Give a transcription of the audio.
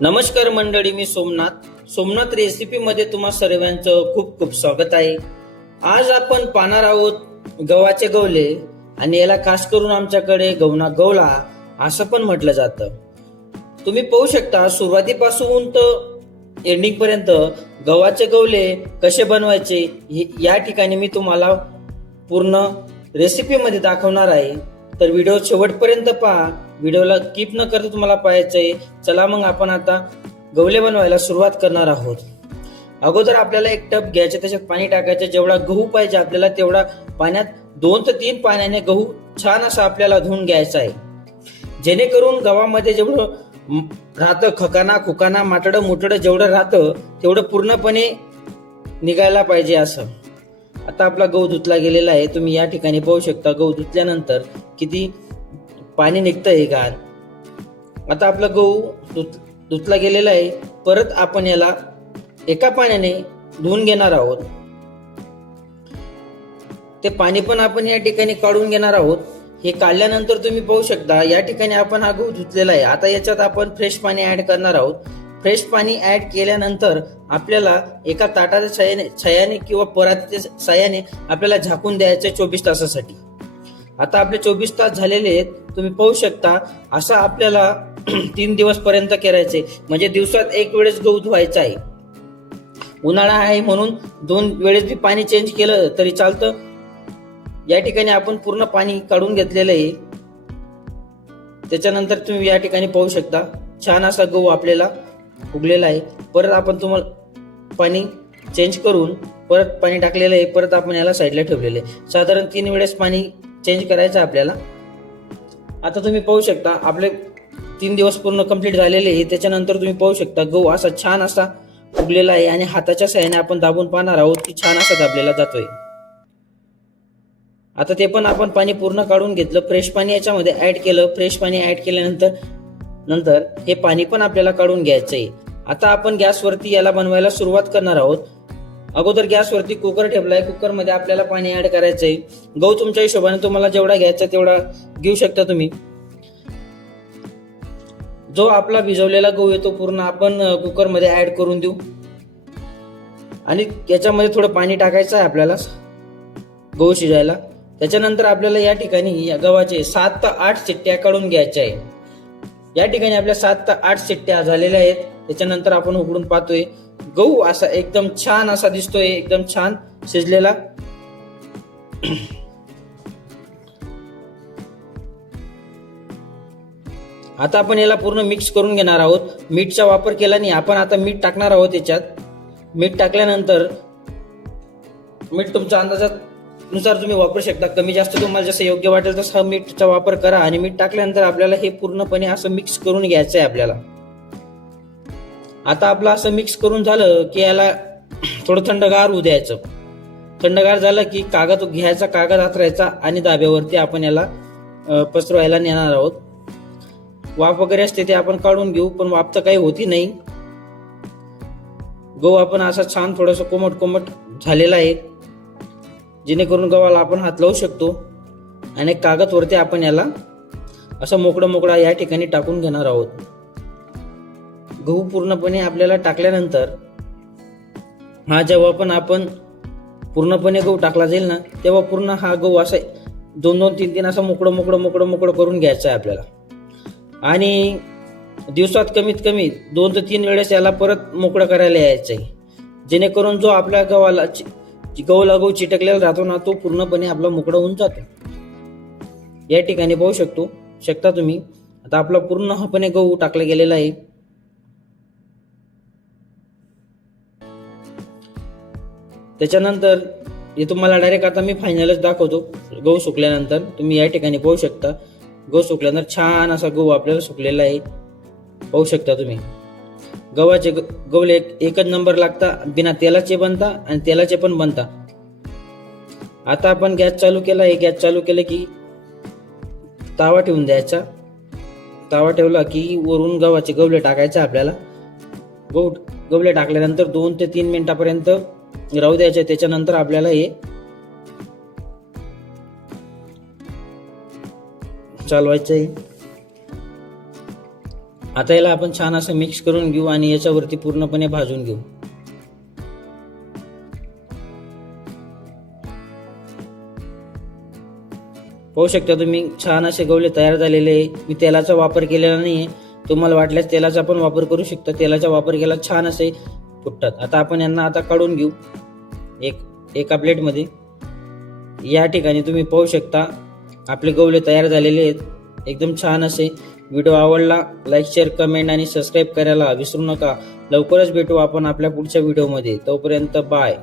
नमस्कार मंडळी, मी सोमनाथ रेसिपी मध्ये तुम्हा सर्वांचं खूप खूप स्वागत आहे. आज आपण पाहणार आहोत गव्हाचे गवले, आणि याला खास करून आमच्याकडे गवना गवला असं पण म्हटलं जातं. तुम्ही पाहू शकता सुरुवातीपासून तर एंडिंग पर्यंत गव्हाचे गवले कसे बनवायचे या ठिकाणी मी तुम्हाला पूर्ण रेसिपी मध्ये दाखवणार आहे. तर व्हिडिओ शेवटपर्यंत पहा. व्हिडिओला कीप न करता तुम्हाला पाहायचंय. चला मग आपण आता गवले बनवायला सुरुवात करणार आहोत. अगोदर आपल्याला एक टप घ्यायचे, त्याच्यात पाणी टाकायचे. जेवढा गहू पाहिजे आपल्याला तेवढा पाण्यात 2 ते 3 पाण्याने गहू छान असा आपल्याला धुवून घ्यायचा आहे, जेणेकरून गव्हामध्ये जेवढं राहतं खकाना खुकाना माटडं मुटडं जेवढं राहतं तेवढं पूर्णपणे निघायला पाहिजे असं. आता आपला गहू धुतला गेलेला आहे. तुम्ही या ठिकाणी पाहू शकता गहू धुतल्यानंतर किती पाणी निघतंय घाण. आता आपला गहू धुतला गेलेला आहे. परत आपण याला एका पाण्याने धुवून घेणार आहोत. ते पाणी पण आपण या ठिकाणी काढून घेणार आहोत. हे काढल्यानंतर तुम्ही पाहू शकता या ठिकाणी आपण हा गहू धुतलेला आहे. आता याच्यात आपण फ्रेश पाणी ऍड करणार आहोत. फ्रेश पाणी ऍड केल्यानंतर आपल्याला एका ताटाच्या छायाने किंवा परातीच्या साह्याने आपल्याला झाकून द्यायचे 24 तासासाठी. आता आपले 24 तास झालेले आहेत. तुम्ही पाहू शकता असं आपल्याला 3 दिवस पर्यंत करायचे, म्हणजे दिवसात एक वेळेस गहू धुवायचा आहे. उन्हाळा आहे म्हणून 2 वेळेस बी पाणी चेंज केलं तरी चालतं. या ठिकाणी आपण पूर्ण पाणी काढून घेतलेलं आहे. त्याच्यानंतर तुम्ही या ठिकाणी पाहू शकता छान असा गहू आपल्याला उगलेला आहे. परत आपण तुम्हाला पाणी चेंज करून परत पाणी टाकलेलं आहे. परत आपण याला साईडला ठेवलेलं आहे. साधारण 3 वेळेस पाणी चेंज करायचं आपल्याला. आता तुम्ही पाहू शकता आपले 3 दिवस पूर्ण कंप्लीट झालेले आहे. त्याच्यानंतर तुम्ही पाहू शकता गहू असा छान असा उगलेला आहे, आणि हाताच्या साह्याने आपण दाबून पाहणार आहोत की छान असा दाबलेला जातोय. आता ते पण आपण पाणी पूर्ण काढून घेतलं. फ्रेश पाणी याच्यामध्ये ऍड केलं. फ्रेश पाणी ऍड केल्यानंतर हे पाणी पण आपल्याला काढून घ्यायचंय. आता आपण गॅसवरती याला बनवायला सुरुवात करणार आहोत. अगोदर गॅसवरती कुकर ठेवलाय. कुकर मध्ये आपल्याला पाणी ऍड करायचंय. गहू तुमच्या हिशोबाने तुम्हाला जेवढा घ्यायचा तेवढा घेऊ शकता तुम्ही. जो आपला भिजवलेला गहू आहे तो पूर्ण आपण कुकर मध्ये ऍड करून देऊ, आणि याच्यामध्ये थोडं पाणी टाकायचं आहे आपल्याला गहू शिजायला. त्याच्यानंतर आपल्याला या ठिकाणी या गव्हाचे 7 ते 8 शिट्ट्या काढून घ्यायच्या आहे. या ठिकाणी आपल्या 7 ते 8 शिट्ट्या झालेल्या आहेत. त्याच्यानंतर आपण उघडून पाहतोय गहू असा एकदम छान असा दिसतोय, एकदम छान शिजलेला. आता आपण याला पूर्ण मिक्स करून घेणार आहोत. मीठचा वापर केला नाही आपण. आता मीठ टाकणार आहोत याच्यात. मीठ टाकल्यानंतर मीठ तुमच्या अंदाजानुसार तुम्ही वापरू शकता. कमी जास्त तुम्हाला जसं योग्य वाटेल तसं मीठचा वापर करा. आणि मीठ टाकल्यानंतर आपल्याला हे पूर्णपणे असं मिक्स करून घ्यायचं आहे आपल्याला. आता आपलं असं मिक्स करून झालं की याला थोडं थंडगार होऊ द्यायचं. थंडगार झालं की कागद घ्यायचा, कागद हातरायचा, आणि दाब्यावरती आपण याला पसरवायला नेणार आहोत. वाफ वगैरे असते ते आपण काढून घेऊ, पण वाफ तर काही होती नाही. गहू आपण असा छान थोडस कोमट कोमट झालेला आहे, जेणेकरून गव्हाला आपण हात लावू शकतो. आणि कागद वरती आपण याला असं मोकळा या ठिकाणी टाकून घेणार आहोत. गहू पूर्णपणे आपल्याला टाकल्यानंतर हा जेव्हा पण आपण पूर्णपणे गहू टाकला जाईल ना, तेव्हा पूर्ण हा गहू असा 2-2, 3-3 असं मोकळं करून घ्यायचं आहे आपल्याला. आणि दिवसात कमीत कमी 2 ते 3 वेळेस याला परत मोकळं करायला यायचं आहे, जेणेकरून जो आपल्या गव्हाला गहू चिटकलेला राहतो ना, तो पूर्णपणे आपला मोकळा होऊन जातो. या ठिकाणी पाहू शकता तुम्ही. आता आपला पूर्णपणे गहू टाकला गेलेला आहे. त्याच्यानंतर हे तुम्हाला डायरेक्ट आता मी फायनलच दाखवतो. गहू सुकल्यानंतर तुम्ही या ठिकाणी पाहू शकता गहू सुकल्यानंतर छान असा गहू आपल्याला सुकलेला आहे. पाहू शकता तुम्ही. गव्हाचे गवले एकच नंबर लागता. बिना तेलाचे बनता आणि तेलाचे पण बनता. आता आपण गॅस चालू केला आहे. गॅस चालू केलं की तावा ठेवून द्यायचा. तावा ठेवला की वरून गव्हाचे गवले टाकायचे आपल्याला. गवले टाकल्यानंतर 2 ते 3 मिनिटापर्यंत राहू द्यायचे. त्याच्यानंतर आपल्याला हे चालवायचं आहे. आता याला आपण छान असं मिक्स करून घेऊ आणि याच्यावरती पूर्णपणे भाजून घेऊ. पाहू शकता तुम्ही छान असे गवले तयार झालेले आहे. मी तेलाचा वापर केलेला नाहीये, तुम्हाला वाटल्यास तेलाचा पण वापर करू शकता. तेलाचा वापर केला छान असे फुटतात. आता आपण यांना आता काढून घेऊ एका प्लेटमध्ये. या ठिकाणी तुम्ही पाहू शकता आपले गवले तयार झालेले आहेत एकदम छान असे. व्हिडिओ आवडला लाईक शेअर कमेंट आणि सबस्क्राईब करायला विसरू नका. लवकरच भेटू आपण आपल्या पुढच्या व्हिडिओमध्ये. तोपर्यंत बाय.